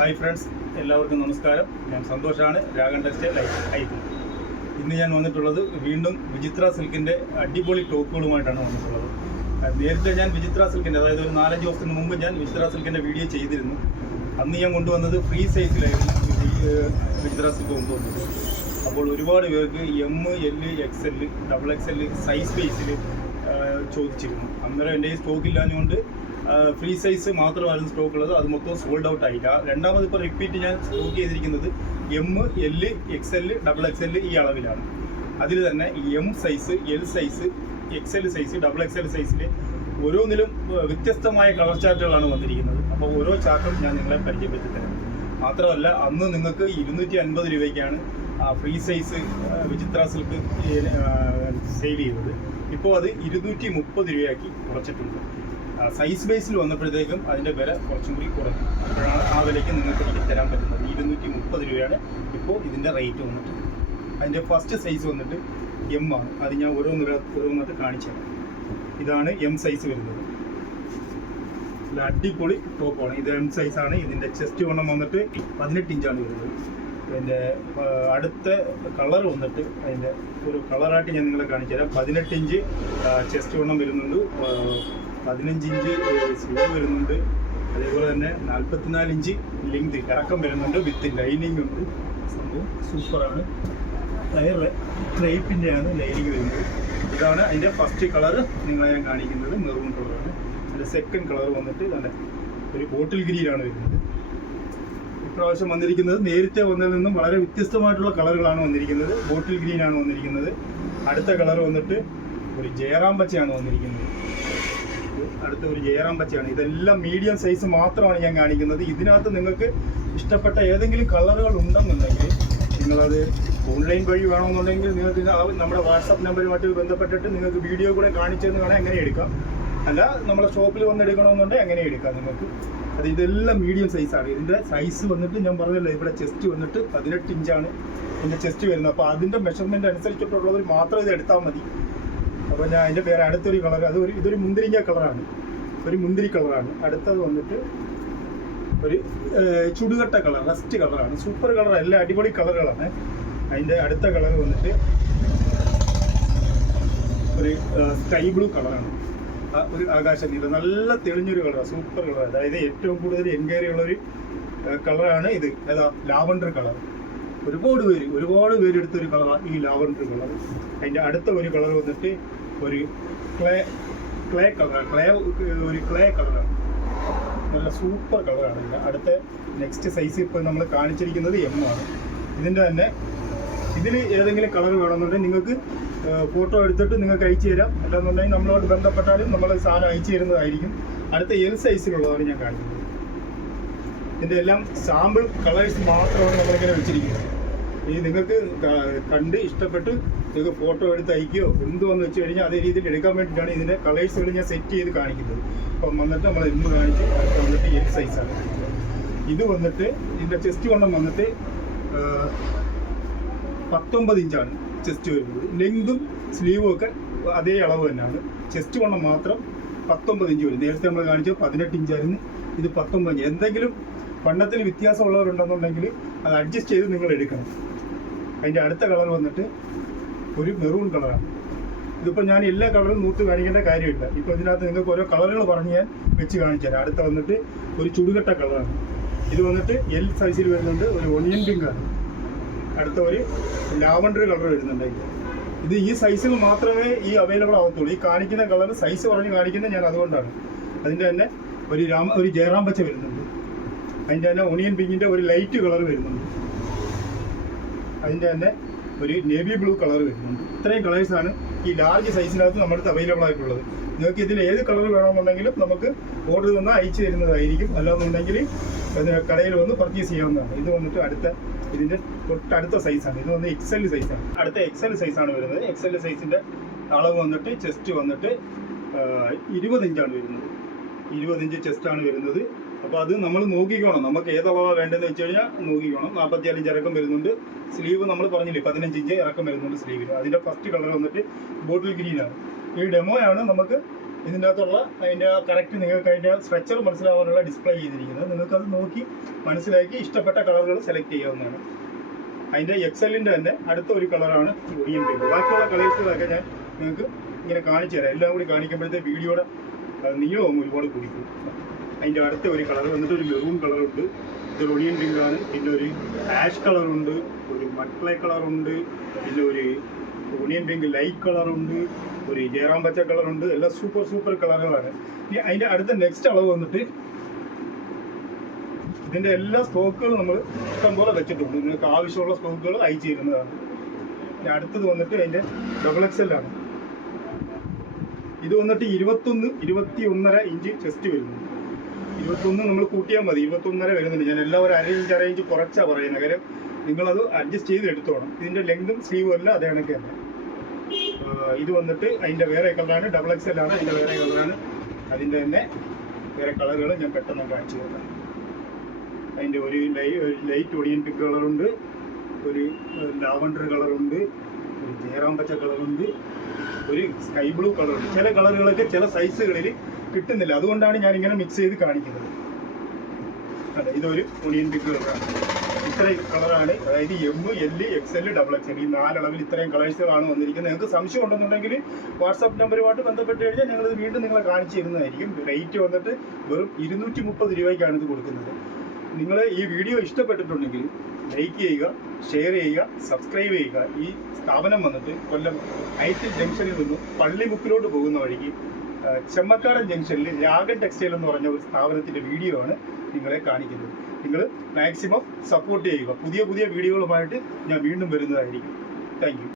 Hi friends, എല്ലാവർക്കും നമസ്കാരം. ഞാൻ സന്തോഷാണ്, രാഗൻ ടെക്സ്റ്റൈൽ ഐറ്റി. ഇന്ന് ഞാൻ വന്നിട്ടുള്ളത് വീണ്ടും വിചിത്ര സിൽക്കിൻ്റെ അടിപൊളി ടോപ്പുകളുമായിട്ടാണ് വന്നിട്ടുള്ളത്. നേരത്തെ ഞാൻ വിചിത്ര സിൽക്കിൻ്റെ, അതായത് ഒരു 4-5 ദിവസത്തിന് മുമ്പ് ഞാൻ വിചിത്ര സിൽക്കിൻ്റെ വീഡിയോ ചെയ്തിരുന്നു. അന്ന് ഞാൻ കൊണ്ടുവന്നത് ഫ്രീ സൈസിലായിരുന്നു വിചിത്ര സിൽക്ക് കൊണ്ടുവന്നത്. അപ്പോൾ ഒരുപാട് പേർക്ക് M, L, XL, XXL size ബേസിൽ ചോദിച്ചിരുന്നു. അന്നേരം എൻ്റെ ഈ സ്റ്റോക്ക് ഇല്ലാഞ്ഞുകൊണ്ട് ഫ്രീ സൈസ് മാത്രമായിരുന്നു സ്റ്റോക്ക് ഉള്ളത്. അത് മൊത്തം സോൾഡ് ഔട്ട് ആയില്ല. രണ്ടാമത് ഇപ്പോൾ റിപ്പീറ്റ് ഞാൻ സ്റ്റോക്ക് ചെയ്തിരിക്കുന്നത് എം, എൽ, XL, XXL ഈ അളവിലാണ്. അതിൽ തന്നെ M size, L size, XL size, XXL സൈസിൽ ഓരോന്നിലും വ്യത്യസ്തമായ കളർ ചാർട്ടുകളാണ് വന്നിരിക്കുന്നത്. അപ്പോൾ ഓരോ ചാർട്ടും ഞാൻ നിങ്ങളെ പരിചയപ്പെടുത്തി തരാം. മാത്രമല്ല, അന്ന് നിങ്ങൾക്ക് 250 രൂപയ്ക്കാണ് ഫ്രീ സൈസ് വിചിത്ര സിൽക്ക് സെയിൽ ചെയ്തത്. ഇപ്പോൾ അത് 230 രൂപയാക്കി കുറച്ചിട്ടുണ്ട്. സൈസ് ബേസിൽ വന്നപ്പോഴത്തേക്കും അതിൻ്റെ വില കുറച്ചും കൂടി കുറഞ്ഞു. അപ്പോഴാണ് ആ വിലയ്ക്ക് നിങ്ങൾക്ക് എനിക്ക് തരാൻ പറ്റുന്നത്. 230 രൂപയാണ് ഇപ്പോൾ ഇതിൻ്റെ റേറ്റ് വന്നിട്ട്. അതിൻ്റെ ഫസ്റ്റ് സൈസ് വന്നിട്ട് എം ആണ്. അത് ഞാൻ ഓരോന്നിട്ട് കാണിച്ചു തരാം. ഇതാണ് എം സൈസ് വരുന്നത്. ഇത് അടിപൊളി ടോപ്പാണ്. ഇത് എം സൈസാണ്. ഇതിൻ്റെ ചെസ്റ്റ് വണ്ണം വന്നിട്ട് 18 ഇഞ്ചാണ് വരുന്നത്. അതിൻ്റെ അടുത്ത കളർ വന്നിട്ട് അതിൻ്റെ ഒരു കളറായിട്ട് ഞാൻ നിങ്ങളെ കാണിച്ചു തരാം. 18 ഇഞ്ച് ചെസ്റ്റ് വണ്ണം വരുന്നുണ്ട്, 15 ഇഞ്ച് സ്ലീവ് വരുന്നുണ്ട്, അതേപോലെ തന്നെ 44 ഇഞ്ച് ലെങ്ത് ഇറക്കം വരുന്നുണ്ട്, വിത്ത് ലൈനിങ് ഉണ്ട്. സംഭവം സൂപ്പറാണ്. ക്രേപ്പിൻ്റെയാണ് ലൈനിങ് വരുന്നത്. ഇതാണ് അതിൻ്റെ ഫസ്റ്റ് കളർ നിങ്ങളെ ഞാൻ കാണിക്കുന്നത്, മെറൂൺ കളറാണ്. അതിൻ്റെ സെക്കൻഡ് കളർ വന്നിട്ട് തന്നെ ഒരു ബോട്ടിൽ ഗ്രീനാണ് വരുന്നത്. ഇപ്രാവശ്യം വന്നിരിക്കുന്നത് നേരത്തെ വന്നതിൽ നിന്നും വളരെ വ്യത്യസ്തമായിട്ടുള്ള കളറുകളാണ് വന്നിരിക്കുന്നത്. ബോട്ടിൽ ഗ്രീനാണ് വന്നിരിക്കുന്നത്. അടുത്ത കളർ വന്നിട്ട് ഒരു ജയറാം പച്ചയാണ് വന്നിരിക്കുന്നത്. അടുത്ത ഒരു ജയറാം പച്ചയാണ്. ഇതെല്ലാം മീഡിയം സൈസ് മാത്രമാണ് ഞാൻ കാണിക്കുന്നത്. ഇതിനകത്ത് നിങ്ങൾക്ക് ഇഷ്ടപ്പെട്ട ഏതെങ്കിലും കളറുകൾ ഉണ്ടെന്നുണ്ടെങ്കിൽ നിങ്ങളത് ഓൺലൈൻ വഴി വേണമെന്നുണ്ടെങ്കിൽ നിങ്ങൾക്ക് നമ്മുടെ വാട്സപ്പ് നമ്പറുമായിട്ട് ബന്ധപ്പെട്ടിട്ട് നിങ്ങൾക്ക് വീഡിയോ കൂടെ കാണിച്ചെന്ന് വേണേൽ അങ്ങനെ എടുക്കാം. അല്ല, നമ്മുടെ ഷോപ്പിൽ വന്ന് എടുക്കണമെന്നുണ്ടെങ്കിൽ അങ്ങനെ എടുക്കാം നിങ്ങൾക്ക്. അത് ഇതെല്ലാം മീഡിയം സൈസാണ്. ഇതിൻ്റെ സൈസ് വന്നിട്ട് ഞാൻ പറഞ്ഞല്ലോ, ഇവിടെ ചെസ്റ്റ് വന്നിട്ട് 18 ഇഞ്ചാണ് ഇതിൻ്റെ ചെസ്റ്റ് വരുന്നത്. അപ്പോൾ അതിൻ്റെ മെഷർമെൻറ്റ് അനുസരിച്ചിട്ടുള്ളവർ മാത്രം ഇത് എടുത്താൽ മതി. അപ്പോൾ ഞാൻ അതിൻ്റെ പേര് അടുത്തൊരു കളർ, ഇതൊരു മുന്തിരിങ്ങ കളറാണ്, ഒരു മുന്തിരി കളറാണ്. അടുത്തത് വന്നിട്ട് ഒരു ചുടുകട്ട കളർ, റസ്റ്റ് കളറാണ്. സൂപ്പർ കളർ, എല്ലാം അടിപൊളി കളറുകളാണ്. അതിൻ്റെ അടുത്ത കളർ വന്നിട്ട് ഒരു സ്കൈ ബ്ലൂ കളറാണ്, ഒരു ആകാശ നീല, നല്ല തെളിഞ്ഞൊരു കളറാണ്, സൂപ്പർ കളർ. അതായത് ഏറ്റവും കൂടുതൽ എൻക്വയറി ഉള്ളൊരു കളറാണ് ഇത്. ഏതാ? Lavender colour. ഒരുപാട് പേര് എടുത്തൊരു കളറാണ് ഈ ലാവണ്ടർ കളർ. അതിൻ്റെ അടുത്ത ഒരു കളർ വന്നിട്ട് ഒരു ക്ലേ കളറാണ്, നല്ല സൂപ്പർ കളറാണ്. അടുത്ത നെക്സ്റ്റ് സൈസ് ഇപ്പോൾ നമ്മൾ കാണിച്ചിരിക്കുന്നത് എം ആണ്. ഇതിൻ്റെ തന്നെ ഇതിൽ ഏതെങ്കിലും കളർ വേണമെന്നുണ്ടെങ്കിൽ നിങ്ങൾക്ക് ഫോട്ടോ എടുത്തിട്ട് നിങ്ങൾക്ക് അയച്ചു തരാം. അല്ലാന്നുണ്ടെങ്കിൽ നമ്മളോട് ബന്ധപ്പെട്ടാലും നമ്മൾ സാധനം അയച്ചു തരുന്നതായിരിക്കും. അടുത്ത എൽ സൈസിലുള്ളതാണ് ഞാൻ കാണിക്കുന്നത്. ഇതിൻ്റെ എല്ലാം സാമ്പിൾ കളേഴ്സ് മാത്രമാണ് നമ്മളിങ്ങനെ വെച്ചിരിക്കുന്നത്. ഈ നിങ്ങൾക്ക് കണ്ട് ഇഷ്ടപ്പെട്ട് നിങ്ങൾക്ക് ഫോട്ടോ എടുത്ത് അയക്കുകയോ എന്തുവെന്ന് വെച്ച് കഴിഞ്ഞാൽ അതേ രീതിയിൽ എടുക്കാൻ വേണ്ടിയിട്ടാണ് ഇതിൻ്റെ കളേഴ്സുകൾ ഞാൻ സെറ്റ് ചെയ്ത് കാണിക്കുന്നത്. അപ്പം വന്നിട്ട് നമ്മൾ ഇന്ന് കാണിച്ച് അടുത്ത വന്നിട്ട് എൽ സൈസാണ്. ഇത് വന്നിട്ട് ഇതിൻ്റെ ചെസ്റ്റ് വണ്ണം വന്നിട്ട് 19 ഇഞ്ചാണ് ചെസ്റ്റ് വരുന്നത്. ലെങ്തും സ്ലീവും ഒക്കെ അതേ അളവ് തന്നെയാണ്. ചെസ്റ്റ് വണ്ണം മാത്രം 19 ഇഞ്ച് വരും. നേരത്തെ നമ്മൾ കാണിച്ചത് 18 ഇഞ്ചായിരുന്നു, ഇത് 19 ഇഞ്ച്. എന്തെങ്കിലും വണ്ണത്തിൽ വ്യത്യാസമുള്ളവരുണ്ടെന്നുണ്ടെങ്കിൽ അത് അഡ്ജസ്റ്റ് ചെയ്ത് നിങ്ങൾ എടുക്കണം. അതിൻ്റെ അടുത്ത കളർ വന്നിട്ട് ഒരു മെറൂൺ കളറാണ്. ഇതിപ്പോൾ ഞാൻ എല്ലാ കളറും നൂത്ത് കാണിക്കേണ്ട കാര്യമില്ല. ഇപ്പോൾ ഇതിനകത്ത് നിങ്ങൾക്ക് ഓരോ കളറുകൾ പറഞ്ഞ് ഞാൻ വെച്ച് കാണിച്ചു തരാം. അടുത്ത വന്നിട്ട് ഒരു ചുടുകട്ട കളറാണ്. ഇത് വന്നിട്ട് എൽ സൈസിൽ വരുന്നുണ്ട്, ഒരു ഒണിയൻ പിങ്കാണ്. അടുത്ത ഒരു ലാവണ്ടർ കളർ വരുന്നുണ്ട്. ഇത് ഈ സൈസിൽ മാത്രമേ ഈ അവൈലബിൾ ആവത്തുള്ളൂ. ഈ കാണിക്കുന്ന കളർ സൈസ് പറഞ്ഞ് കാണിക്കുന്നത് ഞാൻ അതുകൊണ്ടാണ്. അതിൻ്റെ തന്നെ ഒരു ജയറാം പച്ച വരുന്നുണ്ട്. അതിൻ്റെ തന്നെ ഒണിയൻ പിങ്കിൻ്റെ ഒരു ലൈറ്റ് കളർ വരുന്നുണ്ട്. അതിൻ്റെ തന്നെ ഒരു നേവി ബ്ലൂ കളർ വരുന്നുണ്ട്. ഇത്രയും കളേഴ്സാണ് ഈ ലാർജ് സൈസിനകത്ത് നമ്മുടെ അടുത്ത് അവൈലബിൾ ആയിട്ടുള്ളത്. നിങ്ങൾക്ക് ഇതിൽ ഏത് കളർ വേണമെന്നുണ്ടെങ്കിലും നമുക്ക് ഓർഡർ തന്നാൽ അയച്ചു തരുന്നതായിരിക്കും. അല്ലാന്നുണ്ടെങ്കിൽ കടയിൽ വന്ന് പർച്ചേസ് ചെയ്യാവുന്നതാണ്. ഇത് വന്നിട്ട് ഇതിൻ്റെ തൊട്ടടുത്ത സൈസാണ്. ഇത് വന്ന് XL സൈസാണ്. അടുത്ത XL സൈസാണ് വരുന്നത്. XL സൈസിൻ്റെ അളവ് വന്നിട്ട് ചെസ്റ്റ് വന്നിട്ട് 20 ഇഞ്ചാണ് വരുന്നത്. 20 ഇഞ്ച് ചെസ്റ്റാണ് വരുന്നത്. അപ്പോൾ അത് നമ്മൾ നോക്കിക്കോണം, നമുക്ക് ഏതളവാണ് വേണ്ടതെന്ന് വെച്ച് കഴിഞ്ഞാൽ നോക്കിക്കോണം. 44 ഇഞ്ച് ഇറക്കം വരുന്നുണ്ട്. സ്ലീവ് നമ്മൾ പറഞ്ഞില്ലേ 15 ഇഞ്ച് ഇറക്കം വരുന്നുണ്ട് സ്ലീവിൽ. അതിൻ്റെ ഫസ്റ്റ് കളർ വന്നിട്ട് ബോട്ടിൽ ഗ്രീനാണ്. ഈ ഡെമോയാണ് നമുക്ക് ഇതിൻ്റെ അകത്തുള്ള അതിൻ്റെ കറക്റ്റ് നിങ്ങൾക്ക് അതിൻ്റെ സ്ട്രക്ചർ മനസ്സിലാവാനുള്ള ഡിസ്പ്ലേ ചെയ്തിരിക്കുന്നത്. നിങ്ങൾക്കത് നോക്കി മനസ്സിലാക്കി ഇഷ്ടപ്പെട്ട കളറുകൾ സെലക്ട് ചെയ്യാവുന്നതാണ്. അതിൻ്റെ എക്സലിൻ്റെ തന്നെ അടുത്ത ഒരു കളറാണ് ഒടിയൻ പിങ്ക്. ബാക്കിയുള്ള കളേഴ്സുകളൊക്കെ ഞാൻ നിങ്ങൾക്ക് ഇങ്ങനെ കാണിച്ചു തരാം. എല്ലാം കൂടി കാണിക്കുമ്പോഴത്തെ വീഡിയോയുടെ നീളവും ഒരുപാട് കുടിക്കും. അതിൻ്റെ അടുത്ത ഒരു കളർ വന്നിട്ട് ഒരു മെറൂൺ കളറുണ്ട്, ഇതൊരു ഒണിയൻ പിങ്കാണ്. പിന്നെ ഒരു ആഷ് കളറുണ്ട്, ഒരു മട്ട്ലൈ കളറുണ്ട്, പിന്നെ ഒരു ഒണിയൻ പിങ്ക് ലൈറ്റ് കളറുണ്ട്, ഒരു ജയറാം പച്ച കളറുണ്ട്. എല്ലാം സൂപ്പർ കളറുകളാണ്. ഇനി അതിൻ്റെ അടുത്ത നെക്സ്റ്റ് അളവ് വന്നിട്ട് ഇതിൻ്റെ എല്ലാ സ്റ്റോക്കുകളും നമ്മൾ ഇഷ്ടംപോലെ വെച്ചിട്ടുണ്ട്. നിങ്ങൾക്ക് ആവശ്യമുള്ള സ്റ്റോക്കുകൾ അയച്ചു തരുന്നതാണ്. ഇനി അടുത്തത് വന്നിട്ട് അതിൻ്റെ ഡബിൾ XL ആണ്. ഇത് വന്നിട്ട് 21.5 ഇഞ്ച് ചെസ്റ്റ് വരുന്നു. 21 നമ്മൾ കൂട്ടിയാൽ മതി, 21.5 വരുന്നുണ്ട്. ഞാൻ എല്ലാവരും അര ഇഞ്ച് കുറച്ചാണ് പറയുന്നത്. കാര്യം നിങ്ങളത് അഡ്ജസ്റ്റ് ചെയ്ത് എടുത്തോണം. ഇതിൻ്റെ ലെങ്തും സ്ലീവും എല്ലാം അതേ കണക്ക് തന്നെ. ഇത് വന്നിട്ട് അതിൻ്റെ വേറെ കളറാണ്, ഡബിൾ XL ആണ്. അതിൻ്റെ വേറെ കളറാണ്. അതിൻ്റെ തന്നെ വേറെ കളറുകൾ ഞാൻ പെട്ടെന്ന് കാണിച്ചു തരാം. അതിൻ്റെ ഒരു ലൈറ്റ് ഒടിയൻ പിങ്ക് കളറുണ്ട്, ഒരു ലാവണ്ടർ കളറുണ്ട്, ഒരു ജയറാം പച്ച കളറുണ്ട്, ഒരു സ്കൈ ബ്ലൂ കളറുണ്ട്. ചില കളറുകളൊക്കെ ചില സൈസുകളിൽ കിട്ടുന്നില്ല, അതുകൊണ്ടാണ് ഞാനിങ്ങനെ മിക്സ് ചെയ്ത് കാണിക്കുന്നത്. അതെ, ഇതൊരു ഒണിയൻ പിങ്ക് കളറാണ്. ഇത്രയും കളറാണ്, അതായത് M, L, XL, XXL ഈ 4 അളവിൽ ഇത്രയും കളേഴ്സുകളാണ് വന്നിരിക്കുന്നത്. നിങ്ങൾക്ക് സംശയം ഉണ്ടെന്നുണ്ടെങ്കിൽ വാട്സാപ്പ് നമ്പറുമായിട്ട് ബന്ധപ്പെട്ട് കഴിഞ്ഞാൽ ഞങ്ങളിത് വീണ്ടും നിങ്ങളെ കാണിച്ചു തരുന്നതായിരിക്കും. റേറ്റ് വന്നിട്ട് വെറും 230 രൂപയ്ക്കാണ് ഇത് കൊടുക്കുന്നത്. നിങ്ങൾ ഈ വീഡിയോ ഇഷ്ടപ്പെട്ടിട്ടുണ്ടെങ്കിൽ ലൈക്ക് ചെയ്യുക, ഷെയർ ചെയ്യുക, സബ്സ്ക്രൈബ് ചെയ്യുക. ഈ സ്ഥാപനം വന്നിട്ട് കൊല്ലം ഐറ്റിൽ ജംഗ്ഷനിൽ നിന്നും പള്ളിമുക്കിലോട്ട് പോകുന്ന വഴിക്ക് ചെമ്മക്കാടൻ ജംഗ്ഷനിൽ രാഗൻ ടെക്സ്റ്റൈൽ എന്ന് പറഞ്ഞ ഒരു സ്ഥാപനത്തിൻ്റെ വീഡിയോ ആണ് നിങ്ങളെ കാണിക്കുന്നത്. നിങ്ങൾ മാക്സിമം സപ്പോർട്ട് ചെയ്യുക. പുതിയ വീഡിയോകളുമായിട്ട് ഞാൻ വീണ്ടും വരുന്നതായിരിക്കും. Thank you.